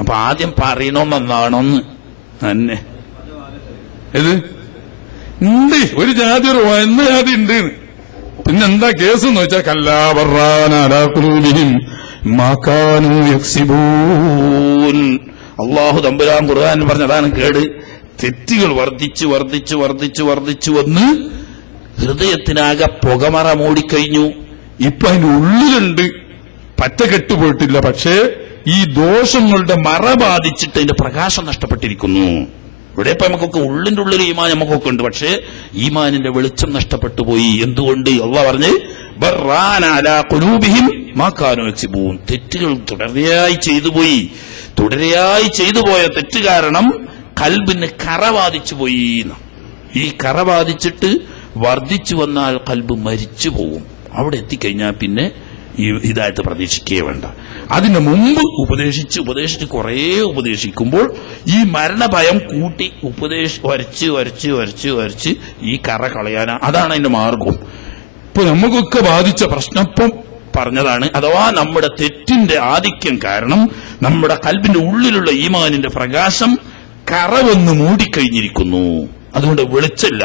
അപ്പൊ ആദ്യം പറയണമെന്നാണോന്ന് തന്നെ ഇത് ഉണ്ട്, ഒരു ജാതി ഒരു എന്ന ജാതി ഉണ്ട്. പിന്നെന്താ കേസ് എന്ന് വെച്ചാൽ കല്ലാബറാനും മാക്കാനു യക്സിബൂൻ. അള്ളാഹു തമ്പുരാൻ ഖുർആൻ പറഞ്ഞതാണ് കേട്. തെറ്റുകൾ വർദ്ധിച്ചു വർദ്ധിച്ചു വർദ്ധിച്ചു വർദ്ധിച്ചു വന്ന് ഹൃദയത്തിനാകെ പുകമറ മൂടിക്കഴിഞ്ഞു. ഇപ്പൊ അതിന്റെ ഉള്ളിലുണ്ട്, പറ്റ കെട്ടുപോയിട്ടില്ല. പക്ഷേ ഈ ദോഷങ്ങളുടെ മറ ബാധിച്ചിട്ട് അതിന്റെ പ്രകാശം നഷ്ടപ്പെട്ടിരിക്കുന്നു. ഇവിടെ ഇപ്പൊ നമുക്കൊക്കെ ഉള്ളിന്റെ ഉള്ളിൽ ഈമാൻ നമുക്കൊക്കെ ഉണ്ട്, പക്ഷേ ഈമാനിന്റെ വെളിച്ചം നഷ്ടപ്പെട്ടു പോയി. എന്തുകൊണ്ട്? അള്ളാഹ് പറഞ്ഞ് ബർറാന അലാ ഖുലൂബിഹിം മാ കാനൂ യക്സിബൂൻ. തെറ്റുകൾ തുടരെയായി ചെയ്തു പോയ തെറ്റ് കാരണം കൽബിന് കറ ബാധിച്ചു പോയി. ഈ കറ ബാധിച്ചിട്ട് വർദ്ധിച്ചു വന്നാൽ കൽബ് മരിച്ചു പോകും. അവിടെ എത്തിക്കഴിഞ്ഞാൽ പിന്നെ ഈ ഹിദായത്ത് പ്രതീക്ഷിക്കേ വേണ്ട. അതിന് മുമ്പ് ഉപദേശിച്ച് കുറേ ഉപദേശിക്കുമ്പോൾ ഈ മരണഭയം കൂട്ടി വരച്ച് ഈ കറ കളയാനാ. അതാണ് അതിന്റെ മാർഗം. ഇപ്പൊ നമുക്കൊക്കെ ബാധിച്ച പ്രശ്നം ഇപ്പം പറഞ്ഞതാണ്. അഥവാ നമ്മുടെ തെറ്റിന്റെ ആധിക്യം കാരണം നമ്മുടെ കൽബിന്റെ ഉള്ളിലുള്ള ഈമാനിന്റെ പ്രകാശം കറ വന്ന് മൂടിക്കഴിഞ്ഞിരിക്കുന്നു. അതുകൊണ്ട് വെളിച്ചമില്ല.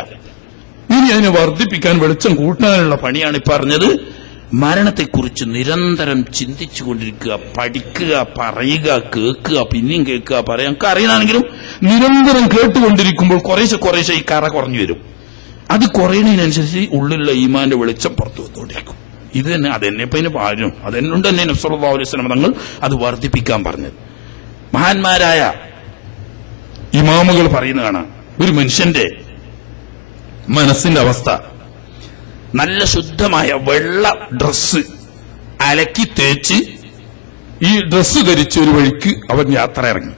ഇനി അതിനെ വർദ്ധിപ്പിക്കാൻ, വെളിച്ചം കൂട്ടാനുള്ള പണിയാണ് ഈ പറഞ്ഞത്. മരണത്തെക്കുറിച്ച് നിരന്തരം ചിന്തിച്ചുകൊണ്ടിരിക്കുക, പഠിക്കുക, പറയുക, കേൾക്കുക, പിന്നെയും കേൾക്കുക, പറയാം. നമുക്ക് അറിയണമെങ്കിലും നിരന്തരം കേട്ടുകൊണ്ടിരിക്കുമ്പോൾ കുറേശ്ശെ ഈ കറ കുറഞ്ഞു വരും. അത് കുറയുന്നതിനനുസരിച്ച് ഉള്ളിലുള്ള ഈമാന്റെ വെളിച്ചം പുറത്തു വന്നുകൊണ്ടിരിക്കും. ഇത് തന്നെ അതെന്നെ ഇപ്പൊ അതിന് പാഴും. അതെന്നുകൊണ്ട് തന്നെ നബി സല്ലല്ലാഹു അലൈഹി വസല്ലം തങ്ങൾ അത് വർദ്ധിപ്പിക്കാൻ പറഞ്ഞത്. മഹാന്മാരായ ഇമാമുകൾ പറയുന്നതാണ്, ഒരു മനുഷ്യന്റെ മനസ്സിന്റെ അവസ്ഥ നല്ല ശുദ്ധമായ വെള്ള ഡ്രസ്സ് അലക്കി തേച്ച് ഈ ഡ്രസ്സ് ധരിച്ച് ഒരു വഴിക്ക് അവൻ യാത്ര ഇറങ്ങി.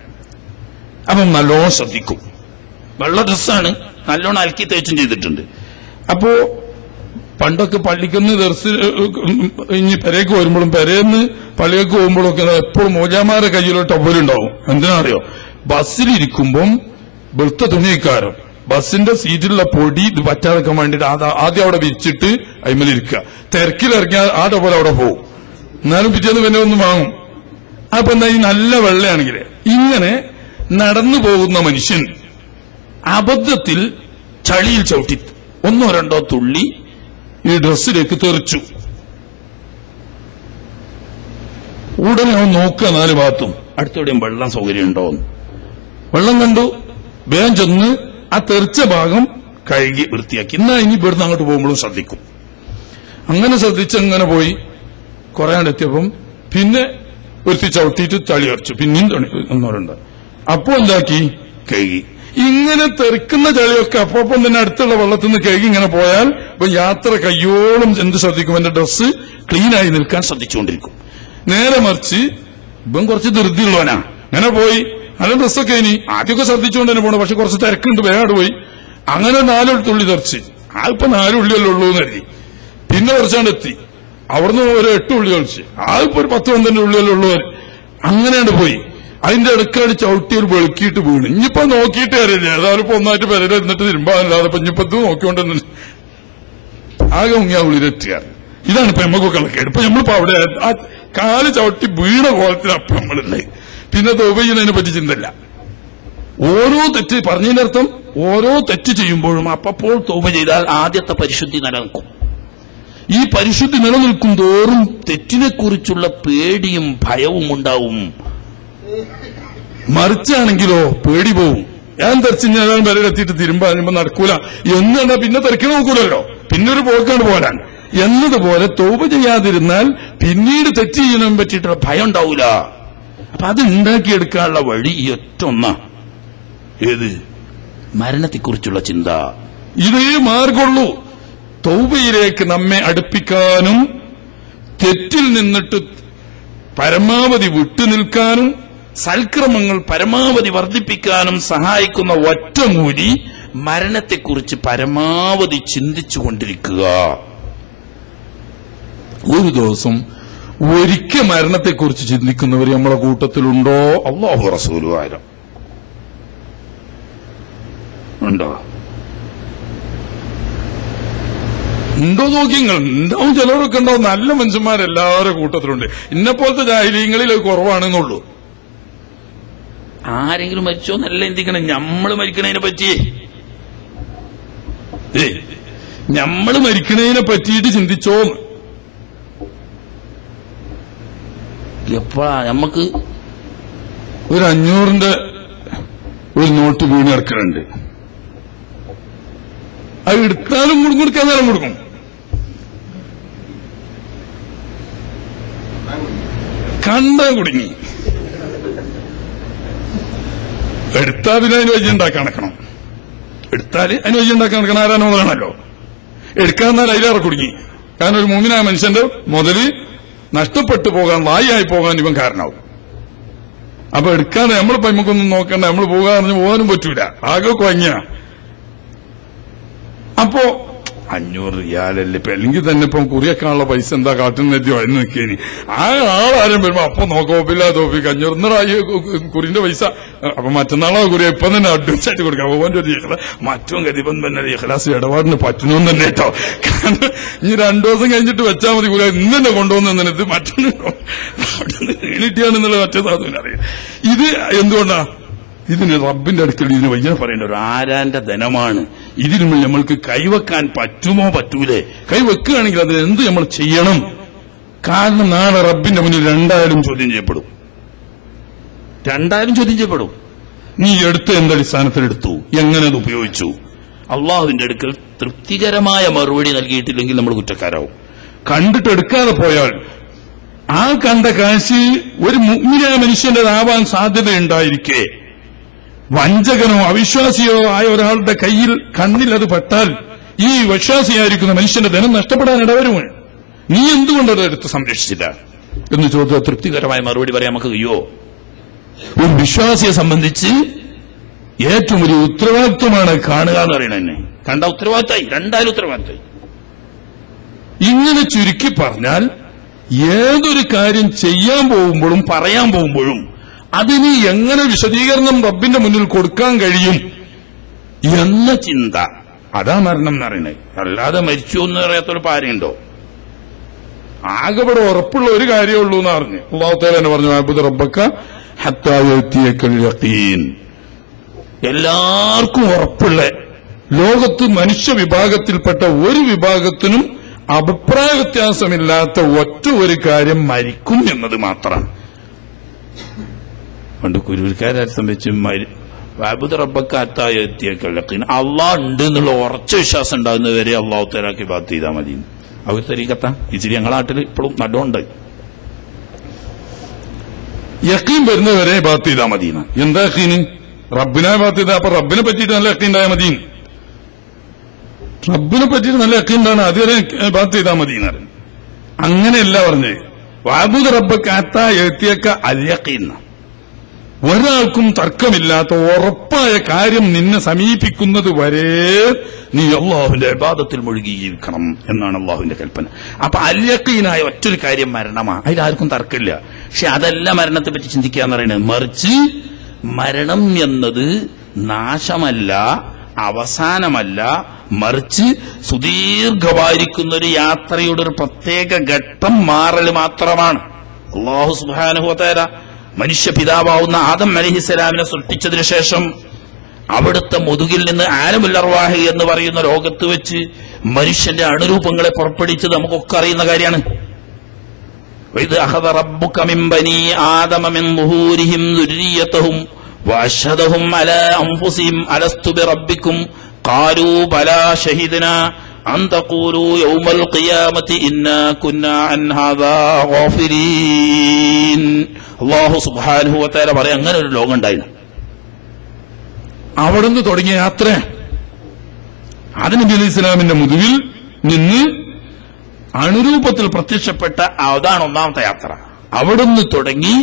അവൻ നല്ലോണം ശ്രദ്ധിക്കും. വെള്ള ഡ്രസ്സാണ്, നല്ലോണം അലക്കി തേച്ചും ചെയ്തിട്ടുണ്ട്. അപ്പോ പണ്ടൊക്കെ പള്ളിക്കൊന്ന് ഡ്രസ്സ് ഇനി പെരേക്ക് വരുമ്പോഴും പെരേന്ന് പള്ളിയൊക്കെ പോകുമ്പോഴൊക്കെ എപ്പോഴും മോജാമാരുടെ കയ്യിലോ ടവലുണ്ടാവും. എന്തിനാറിയോ? ബസ്സിലിരിക്കുമ്പം വെളുത്ത തുണിക്കാരൻ ബസ്സിന്റെ സീറ്റിലുള്ള പൊടി ഇത് പറ്റാതെക്കാൻ വേണ്ടിട്ട് ആദ്യം അവിടെ വിരിച്ചിട്ട് അയിമലിരിക്കുക. തിരക്കിലിറങ്ങിയാൽ ആ ടവൽ അവിടെ പോകും. എന്നാലും പിറ്റേന്ന് പിന്നെ ഒന്ന് വാങ്ങും. അപ്പൊ എന്താ, ഈ നല്ല വെള്ളയാണെങ്കിൽ ഇങ്ങനെ നടന്നു പോകുന്ന മനുഷ്യൻ അബദ്ധത്തിൽ ചളിയിൽ ചവിട്ടി 1-2 തുള്ളി ഈ ഡ്രസ്സിലേക്ക് തെറിച്ചു. ഉടനെ അവൻ നോക്കുക 4 ഭാഗത്തും അടുത്തെവിടെയും വെള്ളം സൗകര്യം ഉണ്ടോന്ന്. വെള്ളം കണ്ടു, വേഗം ചെന്ന് ആ തെറിച്ച ഭാഗം കഴുകി വൃത്തിയാക്കി. എന്നാ ഇനി ഇവിടുന്ന് അങ്ങോട്ട് പോകുമ്പോഴും ശ്രദ്ധിക്കും. അങ്ങനെ ശ്രദ്ധിച്ചങ്ങനെ പോയി കുറെ എത്തിയപ്പം പിന്നെ ഒരുത്തി ചവിട്ടിയിട്ട് ചളി വരച്ചു. പിന്നെയും ഒന്നോരുണ്ട്. അപ്പോ എന്താക്കി? കഴുകി. ഇങ്ങനെ തെറിക്കുന്ന ചളിയൊക്കെ അപ്പം തന്നെ അടുത്തുള്ള വെള്ളത്തിൽ നിന്ന് കഴുകി ഇങ്ങനെ പോയാൽ ഇപ്പൊ യാത്ര കയ്യോളം എന്ത് ശ്രദ്ധിക്കും? എന്റെ ഡ്രസ്സ് ക്ലീനായി നിൽക്കാൻ ശ്രദ്ധിച്ചുകൊണ്ടിരിക്കും. നേരെ മറിച്ച് ഇപ്പം കുറച്ച് ധൃതിയുള്ളവനാ. അങ്ങനെ പോയി നല്ല ഡ്രസ്സൊക്കെ ഇനി ആദ്യമൊക്കെ ശ്രദ്ധിച്ചുകൊണ്ട് തന്നെ പോകണം. പക്ഷെ കുറച്ച് തിരക്കുണ്ട്, വേഗം പോയി. അങ്ങനെ 4 തുള്ളി തെറിച്ച് ഇപ്പൊ 4 ഉള്ളിയല്ലേ ഉള്ളൂ എന്ന് കരുതി. പിന്നെ കുറച്ചാണ്ട് എത്തി, അവിടുന്ന് ഒരു 8 ഉള്ളി കളിച്ച് ഇപ്പൊ ഒരു 10-12 ഉള്ളിയല്ലേ ഉള്ളൂ. അങ്ങനെയാണ് പോയി. അതിന്റെ ഇടയ്ക്കാണ് ചവിട്ടി ഒരു വെളുക്കിയിട്ട് വീണ്. ഇനിയിപ്പോ നോക്കിയിട്ട് കാര്യമില്ല, ഏതായാലും ഇപ്പൊ ഒന്നായിട്ട് പെരയിൽ എന്നിട്ട് തിരുമ്പാനല്ലാതെ ഇപ്പൊ ഇനിയിപ്പോ ഇത് നോക്കിക്കൊണ്ടെന്ന് ആകെ മുങ്ങിയ ഉള്ളിലെത്തിയ. ഇതാണ് ഇപ്പൊ നമ്മക്കൊക്കെ കേട്. ഇപ്പൊ നമ്മളിപ്പോ അവിടെ ആ കാല് ചവിട്ടി വീണ കോലത്തിലപ്പം നമ്മളുണ്ട്. പിന്നെ തൗബ ചെയ്യുന്നതിനെ പറ്റി ചിന്തല്ല. ഓരോ തെറ്റ് പറഞ്ഞതിനർത്ഥം ഓരോ തെറ്റ് ചെയ്യുമ്പോഴും അപ്പോൾ തൗബ ചെയ്താൽ ആദ്യത്തെ പരിശുദ്ധി നിലനിൽക്കും. ഈ പരിശുദ്ധി നിലനിൽക്കും തോറും തെറ്റിനെക്കുറിച്ചുള്ള പേടിയും ഭയവും ഉണ്ടാവും. മറിച്ചാണെങ്കിലോ പേടി പോവും. ഞാൻ തെറിച്ച് ഞാൻ വരലെത്തിയിട്ട് തിരുമ്പാ നടക്കൂല എന്നാ പിന്നെ തെറിക്കണ നോക്കൂലല്ലോ, പിന്നെ ഒരു പോക്കാണ് പോരാൻ എന്നതുപോലെ തൗബ ചെയ്യാതിരുന്നാൽ പിന്നീട് തെറ്റ് ചെയ്യുന്നതിനെ പറ്റിയിട്ടുള്ള ഭയം ഉണ്ടാവൂല. അപ്പൊ അത് ഉണ്ടാക്കിയെടുക്കാനുള്ള വഴി ഈ ഒറ്റ ഒന്നാ. ഏത്? മരണത്തെക്കുറിച്ചുള്ള ചിന്ത. ഇതേ മാർഗമുള്ളൂ തൗബയിലേക്ക് നമ്മെ അടുപ്പിക്കാനും തെറ്റിൽ നിന്നിട്ട് പരമാവധി വിട്ടുനിൽക്കാനും സൽക്രമങ്ങൾ പരമാവധി വർദ്ധിപ്പിക്കാനും സഹായിക്കുന്ന ഒറ്റമൂലി മരണത്തെക്കുറിച്ച് പരമാവധി ചിന്തിച്ചുകൊണ്ടിരിക്കുക. ഒരു ദിവസം ഒരിക്കൽ മരണത്തെക്കുറിച്ച് ചിന്തിക്കുന്നവർ നമ്മളെ കൂട്ടത്തിലുണ്ടോ? അല്ലാഹു റസൂലു ആയിരം ഉണ്ടോ? ഉണ്ടോ നോക്കിങ്ങൾ ഉണ്ടാവും. ചിലവരൊക്കെ ഉണ്ടാവും. നല്ല മനുഷ്യന്മാരെല്ലാവരുടെ കൂട്ടത്തിലുണ്ട്. ഇന്നെപ്പോലത്തെ ജാഹിലീങ്ങളിൽ അത് കുറവാണെന്നുള്ളൂ. ആരെങ്കിലും മരിച്ചോന്നല്ല എന്തിക്കണം, നമ്മള് മരിക്കണതിനെ പറ്റി. നമ്മള് മരിക്കണതിനെ പറ്റിയിട്ട് ചിന്തിച്ചോന്ന്. എപ്പോഴാ നമുക്ക് ഒരു 500 ഒരു നോട്ട് വീണിറക്കുന്നുണ്ട്, അത് എടുത്താലും കൊടുക്കാന്നാലും കൊടുക്കും. കണ്ട കുടുങ്ങി. എടുത്താൽ പിന്നെ അതിന് വഴി ഉണ്ടാക്കാൻ നടക്കണം. എടുത്താൽ അതിന് വഴി ഉണ്ടാക്കാൻ നടക്കണം. ആരാണ് മുതലാണല്ലോ. എടുക്കാന്നാൽ അതിലേറെ കുടുങ്ങി. കാരണം ഒരു മുഅ്മിനായ മനുഷ്യന്റെ മുതല് നഷ്ടപ്പെട്ടു പോകാൻ, വായിയായി പോകാൻ ഇവൻ കാരണമാവും. അപ്പൊ എടുക്കാതെ നമ്മളിപ്പോ നമുക്കൊന്നും നോക്കണ്ട, നമ്മൾ പോകാന്ന് പോകാനും പറ്റൂല, ആകെ കുഴങ്ങിയ. അപ്പോ 500 റിയാലല്ലേ ഇപ്പൊ, അല്ലെങ്കിൽ തന്നെ ഇപ്പം കുറിയേക്കാനുള്ള പൈസ എന്താ കാട്ടുന്നെത്തിയോ എന്ന് നിൽക്കേനി. ആ ആളാരും വരുമ്പോ അപ്പൊ നോക്കോപ്പില്ല തോപ്പിക്ക് 500 കുറിന്റെ പൈസ. അപ്പൊ മറ്റന്നാളോ കുറിയ ഇപ്പം തന്നെ അഡ്വാൻസ് ആയിട്ട് കൊടുക്കാം. ഓന്റെ ഒരു മറ്റും ഗതിബൻ തന്നെ ഇഖ്ലാസ് ഇടപാടിന് പറ്റുന്നു തന്നെ കേട്ടോ. കാരണം ഇനി 2 ദിവസം കഴിഞ്ഞിട്ട് വെച്ചാൽ മതി. കുറിയ ഇന്ന് തന്നെ കൊണ്ടുവന്നത് മറ്റൊന്നും വീണിട്ടിയാണെന്നുള്ള മറ്റേ സാധുവിനറിയാം. ഇത് എന്തുകൊണ്ടാ? ഇതിന് റബ്ബിന്റെ അടുക്കൽ ഇതിന് വയ്യ പറയേണ്ട ഒരു ആരാന്റെ ധനമാണ്. ഇതിന് നമ്മൾക്ക് കൈവെക്കാൻ പറ്റുമോ പറ്റൂലേ? കൈവെക്കുകയാണെങ്കിൽ അതിന് എന്ത് നമ്മൾ ചെയ്യണം? കാരണം നാളെ റബ്ബിന്റെ മുന്നിൽ 2000 ചോദ്യം ചെയ്യപ്പെടും. 2000 ചോദ്യം ചെയ്യപ്പെടും. നീ എടുത്ത് എന്തടിസ്ഥാനത്തിലെടുത്തു, എങ്ങനെ അത് ഉപയോഗിച്ചു? അള്ളാഹുവിന്റെ അടുക്കൽ തൃപ്തികരമായ മറുപടി നൽകിയിട്ടില്ലെങ്കിൽ നമ്മൾ കുറ്റക്കാരാവും. കണ്ടിട്ട് എടുക്കാതെ പോയാൽ ആ കണ്ട കാശ് ഒരു മുഅ്മിനായ മനുഷ്യന്റേതാവാൻ സാധ്യതയുണ്ടായിരിക്കെ വഞ്ചകനോ അവിശ്വാസിയോ ആയ ഒരാളുടെ കണ്ണിൽ അത് പെട്ടാൽ ഈ വിശ്വാസിയായിരിക്കുന്ന മനുഷ്യന്റെ ധനം നഷ്ടപ്പെടാൻ ഇടവരുമോ? നീ എന്തുകൊണ്ടത് എടുത്ത് സംരക്ഷിച്ചില്ല എന്ന് ചോദിച്ചാൽ തൃപ്തികരമായ മറുപടി പറയാൻ നമുക്ക് കഴിയോ? ഒരു വിശ്വാസിയെ സംബന്ധിച്ച് ഏറ്റവും വലിയ ഉത്തരവാദിത്വമാണ് കാണുക എന്ന് പറയുന്നത്. തന്നെ കണ്ട ഉത്തരവാദിത്തമായി, 2000 ഉത്തരവാദിത്തമായി. ഇങ്ങനെ ചുരുക്കി പറഞ്ഞാൽ ഏതൊരു കാര്യം ചെയ്യാൻ പോകുമ്പോഴും പറയാൻ പോകുമ്പോഴും അതിന് എങ്ങനെ വിശദീകരണം റബ്ബിന്റെ മുന്നിൽ കൊടുക്കാൻ കഴിയും എന്ന ചിന്ത, അതാ മരണം എന്ന് പറയുന്നത്. അല്ലാതെ മരിച്ചു എന്ന് പറയാത്തൊരു പാരയുണ്ടോ? ആകെവിടെ ഉറപ്പുള്ള ഒരു കാര്യമേ ഉള്ളൂ എന്ന് പറഞ്ഞു. അല്ലാഹു തആല തന്നെ പറഞ്ഞു, അബ്ദു റബ്ബക ഹത്താ യഅതിയകൽ യഖീൻ. എല്ലാവർക്കും ഉറപ്പുള്ള, ലോകത്ത് മനുഷ്യ വിഭാഗത്തിൽപ്പെട്ട ഒരു വിഭാഗത്തിനും അഭിപ്രായ വ്യത്യാസമില്ലാത്ത ഒറ്റ ഒരു കാര്യം മരിക്കും എന്നത് മാത്രമാണ്. പണ്ട് കുരുവിൽക്കാരെ സംബന്ധിച്ച് അബ്ദു റബ്ബക ഹത്താ യഅതിയകൽ യഖീൻ, അള്ളാഹ് ഉണ്ട് എന്നുള്ള ഉറച്ച വിശ്വാസം ഉണ്ടാകുന്നവരെ അള്ളാഹു തആലക്ക് ഇബാദത്ത് ചെയ്താൽ മതി. അവർ തരീക്കത്താ ഇച്ചിരി ഞങ്ങളുടെ നാട്ടിൽ ഇപ്പോഴും നടുണ്ട്. യഖീൻ വരുന്നവരെ ഇബാദത്ത് ചെയ്താൽ മതി. എന്താ യഖീന്? റബ്ബിനെ ഇബാദത്ത് ചെയ്താൽ അപ്പൊ റബ്ബിനെ പറ്റിയിട്ട് നല്ല യഖീൻ ഉണ്ടായാൽ മതി. റബ്ബിനെ പറ്റിയിട്ട് നല്ല യഖീൻ ഉണ്ടാണ്, അതുവരെ ഇബാദത്ത് ചെയ്താൽ മതി എന്ന് പറഞ്ഞു. അങ്ങനെയല്ല പറഞ്ഞത്. വഅബ്ദു റബ്ബക ഹത്താ യഅതിയക അൽ യഖീൻ. ഒരാൾക്കും തർക്കമില്ലാത്ത ഉറപ്പായ കാര്യം നിന്നെ സമീപിക്കുന്നത് വരെ നീ അള്ളാഹുവിന്റെ ഇബാദത്തിൽ മുഴുകി ജീവിക്കണം എന്നാണ് അള്ളാഹുവിന്റെ കൽപ്പന. അപ്പൊ അൽ യഖീനായ ഒറ്റൊരു കാര്യം മരണമാണ്, അതിലാർക്കും തർക്കമില്ല. പക്ഷെ അതല്ല മരണത്തെ പറ്റി ചിന്തിക്കുക എന്ന് പറയുന്നത്. മറിച്ച് മരണം എന്നത് നാശമല്ല, അവസാനമല്ല, മറിച്ച് സുദീർഘമായിരിക്കുന്ന ഒരു യാത്രയുടെ ഒരു പ്രത്യേക ഘട്ടം മാറൽ മാത്രമാണ്. അല്ലാഹു സുബ്ഹാനഹു വ തആല മനുഷ്യ പിതാവാവുന്ന ആദം അലൈഹിസ്സലാമിനെ സൃഷ്ടിച്ചതിനു ശേഷം അവിടുത്തെ മുതുകിൽ നിന്ന് ആലമുൽ അർവാഹ് എന്ന് പറയുന്ന ലോകത്ത് വെച്ച് മനുഷ്യന്റെ അണുരൂപങ്ങളെ പുറപ്പെടുവിച്ചത് നമുക്കൊക്കെ അറിയുന്ന കാര്യമാണ്. വഇദ് അഖദ റബ്ബുക മിൻ ബനീ ആദമ മിൻ ളുഹൂരിഹിം ദുർരിയ്യതഹും വഅശ്ഹദഹും അലാ അൻഫുസിഹിം അലസ്തു ബിറബ്ബിക്കും ഖാലൂ ബലാ ഷഹിദ്നാ അൻ തഖൂലൂ യൗമൽ ഖിയാമത്തി ഇന്നാ കുന്നാ അൻ ഹാദാ ഗാഫിരീൻ. അല്ലാഹു സുബ്ഹാനഹു വ തആല പറയാ, അങ്ങനെ ഒരു ലോകം ഉണ്ടായിരുന്നു. അവിടുന്ന് തുടങ്ങിയ യാത്ര ആദം നബി അലൈഹി സ്വലാമിന്റെ മുതുകിൽ നിന്ന് അണുരൂപത്തിൽ പ്രത്യക്ഷപ്പെട്ട അതാണ് ഒന്നാമത്തെ യാത്ര. അവിടുന്ന് തുടങ്ങി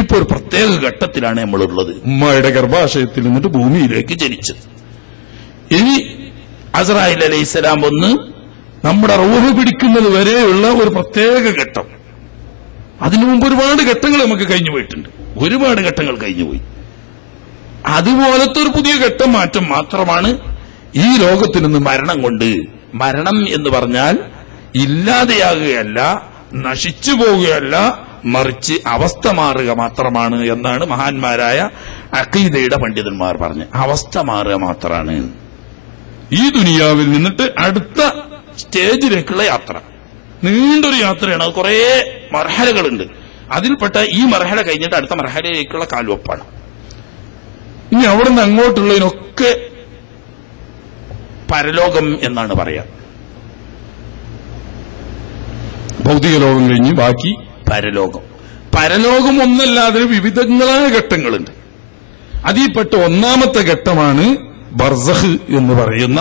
ഇപ്പൊ ഒരു പ്രത്യേക ഘട്ടത്തിലാണ് നമ്മളുള്ളത്. ഉമ്മയുടെ ഗർഭാശയത്തിൽ നിന്നിട്ട് ഭൂമിയിലേക്ക് ജനിച്ചത്. ഇനി അസ്രായീൽ അലൈഹിസ്സലാം വന്ന് നമ്മുടെ റൂഹ് പിടിക്കുന്നത് വരെയുള്ള ഒരു പ്രത്യേക ഘട്ടം. അതിനു മുമ്പ് ഒരുപാട് ഘട്ടങ്ങൾ നമുക്ക് കഴിഞ്ഞു പോയിട്ടുണ്ട്. ഒരുപാട് ഘട്ടങ്ങൾ കഴിഞ്ഞുപോയി. അതുപോലത്തെ ഒരു പുതിയ ഘട്ടം മാറ്റം മാത്രമാണ് ഈ ലോകത്തിൽ നിന്ന് മരണം കൊണ്ട്. മരണം എന്ന് പറഞ്ഞാൽ ഇല്ലാതെയാകുകയല്ല, നശിച്ചു പോവുകയല്ല, മറിച്ച് അവസ്ഥ മാറുക മാത്രമാണ് എന്നാണ് മഹാന്മാരായ അഖീദയുടെ പണ്ഡിതന്മാർ പറഞ്ഞത്. അവസ്ഥ മാറുക മാത്രമാണ്. ഈ ദുനിയാവിൽ നിന്നിട്ട് അടുത്ത സ്റ്റേജിലേക്കുള്ള യാത്ര നീണ്ടൊരു യാത്രയാണ്. അത് കുറെ മർഹലകളുണ്ട്. അതിൽപ്പെട്ട ഈ മർഹല കഴിഞ്ഞിട്ട് അടുത്ത മർഹലയിലേക്കുള്ള കാൽവെപ്പാണ്. ഇനി അവിടെ നിന്ന് അങ്ങോട്ടുള്ളതിനൊക്കെ പരലോകം എന്നാണ് പറയാ. ഭൗതിക ലോകം കഴിഞ്ഞ് ബാക്കി പരലോകം. പരലോകം ഒന്നല്ലാതെ വിവിധങ്ങളായ ഘട്ടങ്ങളുണ്ട്. അതിൽപ്പെട്ട ഒന്നാമത്തെ ഘട്ടമാണ് ബർസഖ് എന്ന് പറയുന്ന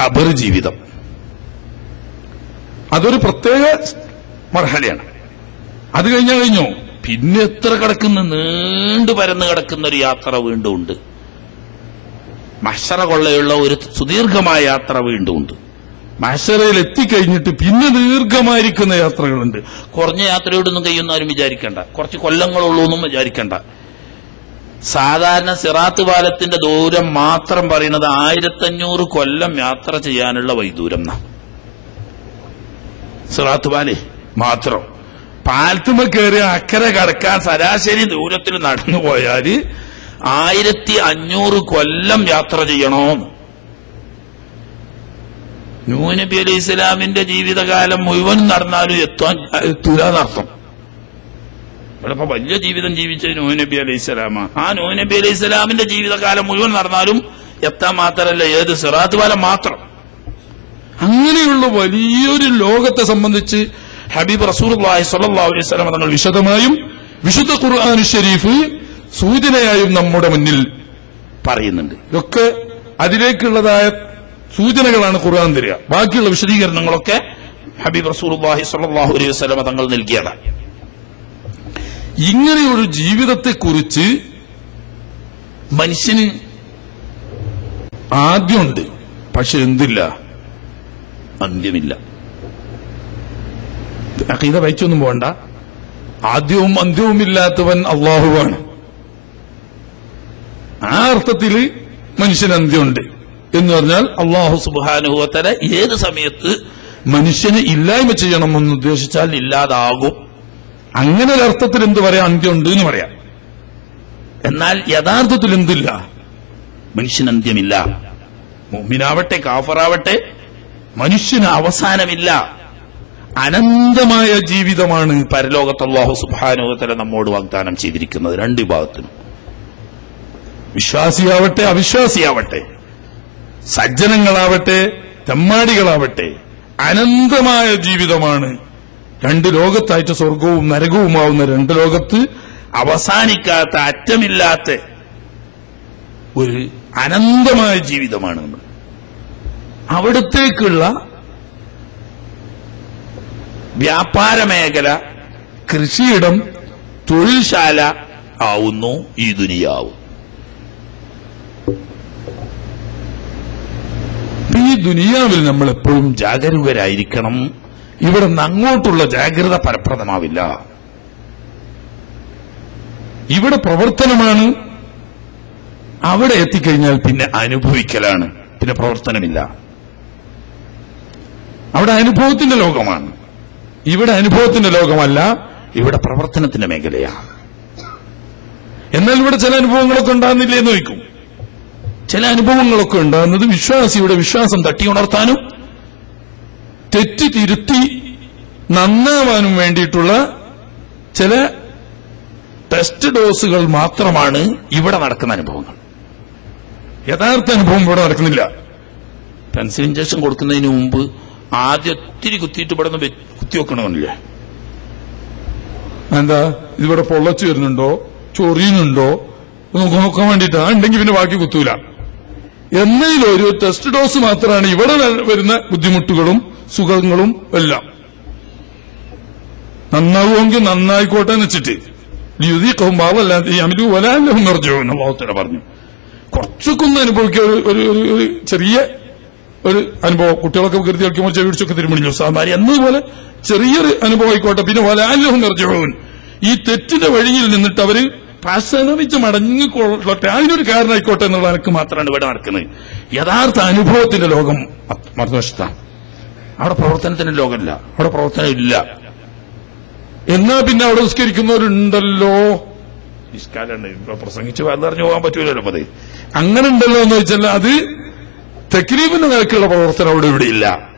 ഖബർ ജീവിതം. അതൊരു പ്രത്യേക മർഹലയാണ്. അത് കഴിഞ്ഞോ പിന്നെ എത്ര കിടക്കുന്ന നീണ്ടു പരന്ന് കിടക്കുന്ന ഒരു യാത്ര വീണ്ടും ഉണ്ട്. മഹ്ശറ കൊള്ളയുള്ള ഒരു സുദീർഘമായ യാത്ര വീണ്ടും ഉണ്ട്. മഹ്ശറയിൽ എത്തിക്കഴിഞ്ഞിട്ട് പിന്നെ ദീർഘമായിരിക്കുന്ന യാത്രകളുണ്ട്. കുറഞ്ഞ യാത്രയോടൊന്നും കഴിയുന്നാരും വിചാരിക്കേണ്ട, കുറച്ച് കൊല്ലങ്ങളുള്ളൂ എന്നും വിചാരിക്കേണ്ട. സാധാരണ സിറാത്ത് പാലത്തിന്റെ ദൂരം മാത്രം പറയുന്നത് 1500 കൊല്ലം യാത്ര ചെയ്യാനുള്ള വൈദൂരം എന്നാ. സിറാത്ത് പാലേ മാത്രം പാലത്തുമ്മ കയറി അക്കരെ കടക്കാൻ ശരാശരി ദൂരത്തിൽ നടന്നു പോയാല് 1500 കൊല്ലം യാത്ര ചെയ്യണോന്ന്. നൂഹ് നബി അലൈഹി ഇസ്ലാമിന്റെ ജീവിതകാലം മുഴുവൻ നടന്നാലും എത്തൂലെന്നർത്ഥം. ഇവിടെ ഇപ്പൊ വലിയ ജീവിതം ജീവിച്ച നൂഹ് നബി അലൈഹി സ്വലാമാ. ആ നൂഹ് നബി അലൈഹി സ്വലാമിന്റെ ജീവിതകാലം മുഴുവൻ നടന്നാലും എത്താൻ മാത്രമല്ല, ഏത് സിറാത്ത് പാലം മാത്രം. അങ്ങനെയുള്ള വലിയൊരു ലോകത്തെ സംബന്ധിച്ച് ഹബീബ് റസൂലുള്ളാഹി സ്വല്ലല്ലാഹു അലൈഹി വസല്ലം തങ്ങൾ വിശദമായും വിശുദ്ധ ഖുർആൻ ശരീഫ് സൂചനയായും നമ്മുടെ മുന്നിൽ പറയുന്നുണ്ട്. ഇതൊക്കെ അതിലേക്കുള്ളതായ സൂചനകളാണ് ഖുർആൻ തരിക. ബാക്കിയുള്ള വിശദീകരണങ്ങളൊക്കെ ഹബീബ് റസൂലുള്ളാഹി സ്വല്ലല്ലാഹു അലൈഹി വസല്ലം തങ്ങൾ നൽകിയതാണ്. ഇങ്ങനെയൊരു ജീവിതത്തെക്കുറിച്ച് മനുഷ്യന് ആദ്യമുണ്ട്, പക്ഷെ എന്തില്ല, അന്ത്യമില്ല. അഖീദ വായിച്ചൊന്നും പോകണ്ട. ആദ്യവും അന്ത്യവും ഇല്ലാത്തവൻ അള്ളാഹുവാണ്. ആ അർത്ഥത്തിൽ മനുഷ്യന് അന്ത്യമുണ്ട് എന്ന് പറഞ്ഞാൽ അള്ളാഹു സുബ്ഹാനഹു വ തആല ഏത് സമയത്ത് മനുഷ്യന് ഇല്ലായ്മ ചെയ്യണമെന്ന് ഉദ്ദേശിച്ചാൽ ഇല്ലാതാകും. അങ്ങനെ ഒരർത്ഥത്തിൽ എന്ത് പറയാം, അന്ത്യമുണ്ട് എന്ന് പറയാം. എന്നാൽ യഥാർത്ഥത്തിൽ എന്തില്ല, മനുഷ്യന് അന്ത്യമില്ല. മുഅ്മിനാവട്ടെ കാഫറാവട്ടെ മനുഷ്യന് അവസാനമില്ല. അനന്തമായ ജീവിതമാണ് പരലോകത്ത് അല്ലാഹു സുബ്ഹാനഹു വ തആല നമ്മോട് വാഗ്ദാനം ചെയ്തിരിക്കുന്നത്. രണ്ട് വിഭാഗത്തിനും, വിശ്വാസിയാവട്ടെ അവിശ്വാസിയാവട്ടെ, സജ്ജനങ്ങളാവട്ടെ തെമ്മാടികളാവട്ടെ, അനന്തമായ ജീവിതമാണ്. രണ്ട് ലോകത്തായിട്ട് സ്വർഗവും നരകവുമാവുന്ന രണ്ട് ലോകത്ത് അവസാനിക്കാത്ത അറ്റമില്ലാത്ത ഒരു അനന്തമായ ജീവിതമാണ് നമ്മൾ. അവിടത്തേക്കുള്ള വ്യാപാര മേഖല, കൃഷിയിടം, തൊഴിൽശാല ആവുന്നു ഈ ദുനിയാവ്. ഈ ദുനിയാവിൽ നമ്മൾ എപ്പോഴും ജാഗരൂകരായിരിക്കണം. ഇവിടെ നിന്ന് അങ്ങോട്ടുള്ള ജാഗ്രത ഫലപ്രദമാവില്ല. ഇവിടെ പ്രവർത്തനമാണ്, അവിടെ എത്തിക്കഴിഞ്ഞാൽ പിന്നെ അനുഭവിക്കലാണ്, പിന്നെ പ്രവർത്തനമില്ല. അവിടെ അനുഭവത്തിന്റെ ലോകമാണ്. ഇവിടെ അനുഭവത്തിന്റെ ലോകമല്ല, ഇവിടെ പ്രവർത്തനത്തിന്റെ മേഖലയാണ്. എന്നാൽ ഇവിടെ ചില അനുഭവങ്ങളൊക്കെ ഉണ്ടാകുന്നില്ലേ എന്ന് ചോദിക്കും. ചില അനുഭവങ്ങളൊക്കെ ഉണ്ടാകുന്നത് വിശ്വാസിയുടെ വിശ്വാസം തട്ടിയുണർത്താനും തെറ്റ് തിരുത്തി നന്നാവാനും വേണ്ടിയിട്ടുള്ള ചില ടെസ്റ്റ് ഡോസുകൾ മാത്രമാണ് ഇവിടെ നടക്കുന്ന അനുഭവങ്ങൾ. യഥാർത്ഥ അനുഭവം ഇവിടെ നടക്കുന്നില്ല. പെൻസിൽ ഇഞ്ചക്ഷൻ കൊടുക്കുന്നതിന് മുമ്പ് ആദ്യം ഒത്തിരി കുത്തിയിട്ട് ഇവിടെ നിന്ന് കുത്തിവെക്കണമെന്നില്ലേ? എന്താ, ഇതിവിടെ പൊള്ളച്ചു വരുന്നുണ്ടോ, ചൊറിയുന്നുണ്ടോ നോക്കാൻ വേണ്ടിയിട്ടാ. ഉണ്ടെങ്കിൽ പിന്നെ ബാക്കി കുത്തൂല. എന്നതിലൊരു ടെസ്റ്റ് ഡോസ് മാത്രമാണ് ഇവിടെ വരുന്ന ബുദ്ധിമുട്ടുകളും സുഖങ്ങളും എല്ലാം. നന്നാവുമെങ്കിൽ നന്നായിക്കോട്ടെ എന്ന് വെച്ചിട്ട് യുദീഖഹും ബാളല്ലാതെ അമിലു വലാലഹും യർജിഊൻ അല്ലാഹു തആല പറഞ്ഞു. കുറച്ചൊക്കെ ഒന്ന് അനുഭവിക്കുക, ഒരു ചെറിയ ഒരു അനുഭവം. കുട്ടികളൊക്കെ കരുതി കളിക്കുമ്പോൾ ചെവി പിടിച്ചൊക്കെ തിരുമണിഞ്ഞു സാമാരി എന്നതുപോലെ ചെറിയൊരു അനുഭവം ആയിക്കോട്ടെ. പിന്നെ വലാലഹും യർജിഊൻ, ഈ തെറ്റിന്റെ വഴിയിൽ നിന്നിട്ട് അവര് പ്രസവിച്ച് മടങ്ങിക്കൊള്ളട്ടെ, അതിനൊരു കാരണമായിക്കോട്ടെ എന്നുള്ള എനിക്ക് മാത്രമാണ് ഇവിടെ നടക്കുന്നത്. യഥാർത്ഥ അനുഭവത്തിന്റെ ലോകം മറുവശത്താണ്. അവിടെ പ്രവർത്തനത്തിന്റെ ലോകമില്ല, അവിടെ പ്രവർത്തനം ഇല്ല. എന്നാ പിന്നെ അവിടെ നിസ്കരിക്കുന്നവരുണ്ടല്ലോ. നിസ്കാരം ഇപ്പൊ പ്രസംഗിച്ച് പറഞ്ഞു പോകാൻ പറ്റൂലല്ലോ. അതെ, അങ്ങനെ ഉണ്ടല്ലോ എന്ന് വെച്ചാൽ അത് തക്ലീഫിന്റെ നിരക്കുള്ള പ്രവർത്തനം അവിടെ ഇവിടെ ഇല്ല.